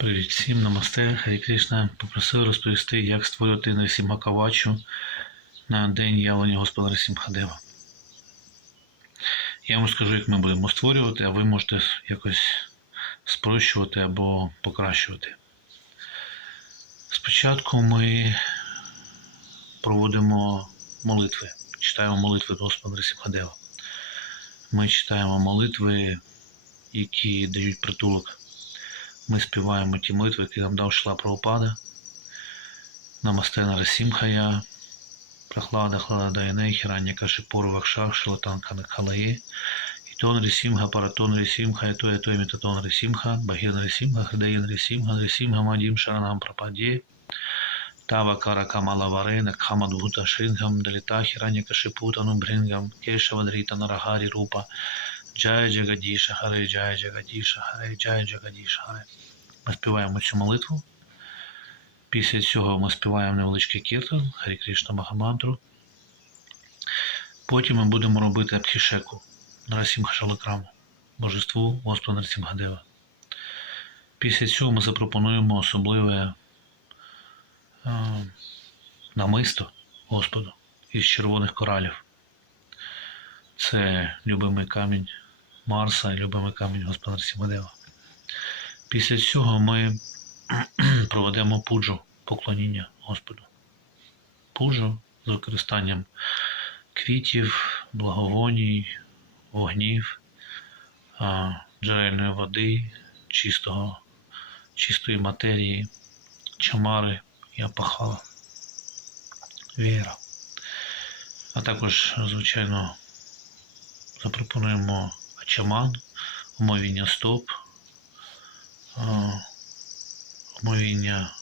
Привіт всім, намасте, Харі Кришна. Попросив розповісти, як створювати Нарсімха Кавачу на день явлення Господа Сімхадева. Я вам скажу, як ми будемо створювати, а ви можете якось спрощувати або покращувати. Спочатку ми проводимо молитви, читаємо молитви до Господа Сімхадева. Ми читаємо молитви, які дають притулок. Ми співаємо ті молитви, які нам дав Шла Прабхупада. Намасте Нарасімхая, Прохлада Хладаяней, Хірання Кашипуру Вакшах, Шилатан Канакхалаї, Ітон Рісімха, Паратон Рісімха, Ето Ето Мітатон Рісімха, Багін Рісімха, Хридаїн Рісімха, Рісімха Мадім Шаранам Прападі, Тава Каракамала Варена, Кхамадгута Шингам, Даліта Хірання Кашипутану Брингам, Кешава Дріта Нарагарі Рупа, Джая Джагадіша Харе, Джая Джагадіша Харе, Джая Джагадіша Харе. Ми співаємо цю молитву. Після цього ми співаємо невеличкий кіртан, Харі Кришна Махамантру. Потім ми будемо робити Абхішеку Нарасімха Шалакраму, Божеству Господа Нарсімгадева. Після цього ми запропонуємо особливе е, намисто Господу із червоних коралів. Це любимий камінь Марса і любимий камінь Господа Сімадева. Після цього ми проведемо пуджу поклоніння Господу. Пуджу з використанням квітів, благовоній, вогнів, джерельної води, чистого, чистої матерії, чамари і апахала, віра. А також, звичайно, запропонуємо ачаман, омовіння стоп, омовіння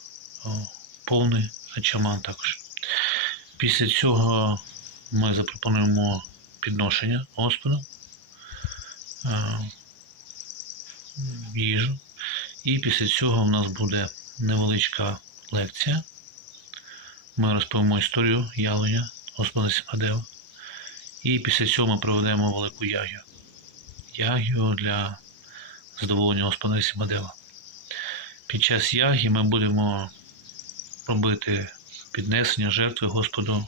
повний ачаман також. Після цього ми запропонуємо підношення Господу, їжу. І після цього в нас буде невеличка лекція. Ми розповімо історію явлення Господа Сімадева. І після цього ми проведемо велику ягію. Ягію для задоволення Господа Сімадева. Під час ягі ми будемо робити піднесення жертви Господу,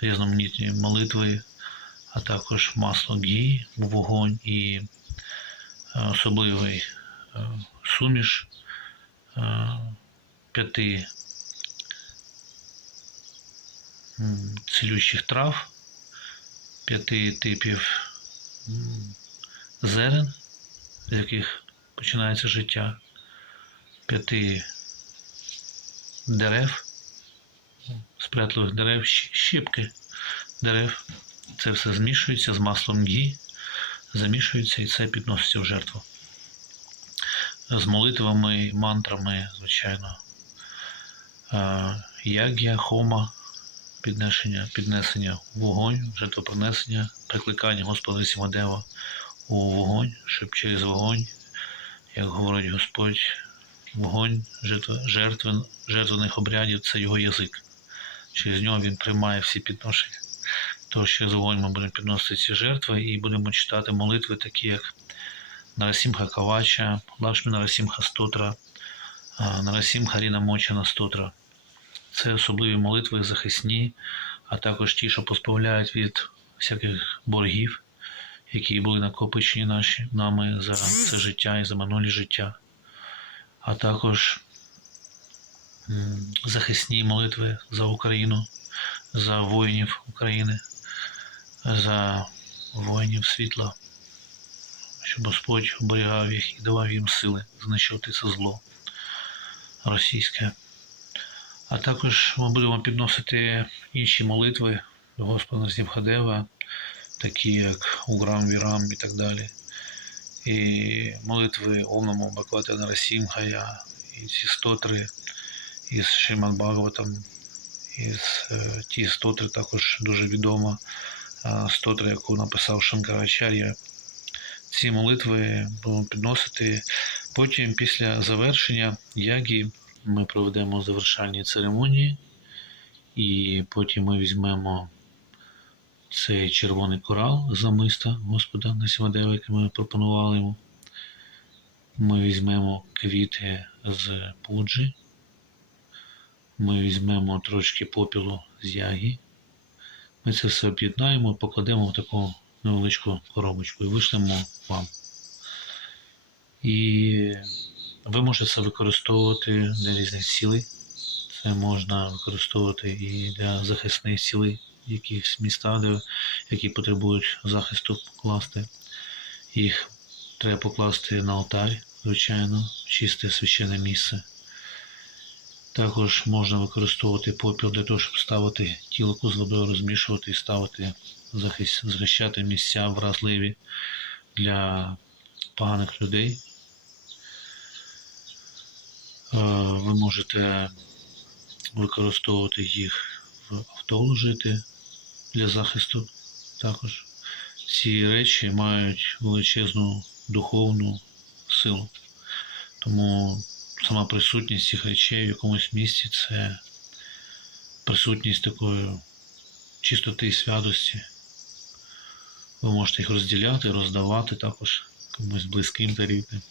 різноманітні молитви, а також масло гі, вогонь і е, особливий е, суміш е, п'яти цілющих трав, п'яти типів зерен, з яких починається життя, п'яти дерев, сприятливих дерев, щіпки дерев. Це все змішується з маслом гі, замішується і це підноситься в жертву. З молитвами, мантрами, звичайно, ягія, хома, піднесення, піднесення вогонь, жертвопринесення, прикликання Господа Сімадева у вогонь, щоб через вогонь, як говорить Господь, вогонь жертвен, жертвених обрядів це його язик. Через нього він приймає всі підношення. Тож через вогонь ми будемо підносити ці жертви і будемо читати молитви, такі як Нарасімха Кавача, Лакшмі Нарасімха Стотра, Нарасімха Ріна Мочана Стотра. Це особливі молитви захисні, а також ті, що позбавляють від всяких боргів, які були накопичені наші нами за це життя і за минулі життя, а також захисні молитви за Україну, за воїнів України, за воїнів світла, щоб Господь оберігав їх і давав їм сили знищувати це зло російське. А також ми будемо підносити інші молитви до Господа Сімхадева, такі як Уграм, Вірам і так далі. І молитви Омному Баквата Нарасімхая, і ці стотри із Шиман Бхагаватам, із е, ті стотри також дуже відома е, стотра, яку написав Шанкарачар'я. Ці молитви будемо підносити. Потім, після завершення ягі, ми проведемо завершальні церемонії, і потім ми візьмемо цей червоний корал з намиста Господа Насівадева, який ми пропонували йому. Ми візьмемо квіти з пуджі. Ми візьмемо трошки попілу з ягі. Ми це все об'єднаємо, і покладемо в таку невеличку коробочку і вишлемо вам. І ви можете це використовувати для різних цілей. Це можна використовувати і для захисних цілей, якихось міста, які потребують захисту покласти. Їх треба покласти на алтарь, звичайно, чисте священне місце. Також можна використовувати попіл для того, щоб ставити тілоку з водою, розмішувати і ставити, захист, захищати місця вразливі для поганих людей. Е, Ви можете використовувати їх в авто вложити для захисту також. Ці речі мають величезну духовну силу. Тому сама присутність цих речей в якомусь місці це присутність такої чистоти і святості. Ви можете їх розділяти, роздавати також комусь близьким рідним.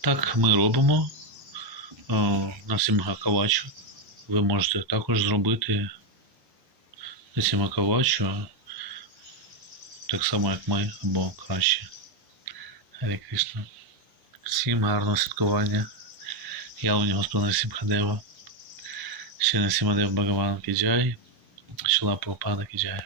Так ми робимо о, на Сімгакавачу. Ви можете також зробити на Сімгакавачу так само, як ми, або краще. Гарі Кришна. Всім гарного святкування. Явлення Господа Сімхадева. Ще на Сімадев Бхагаван Кіджай. Шила Прабхупада Кіджай.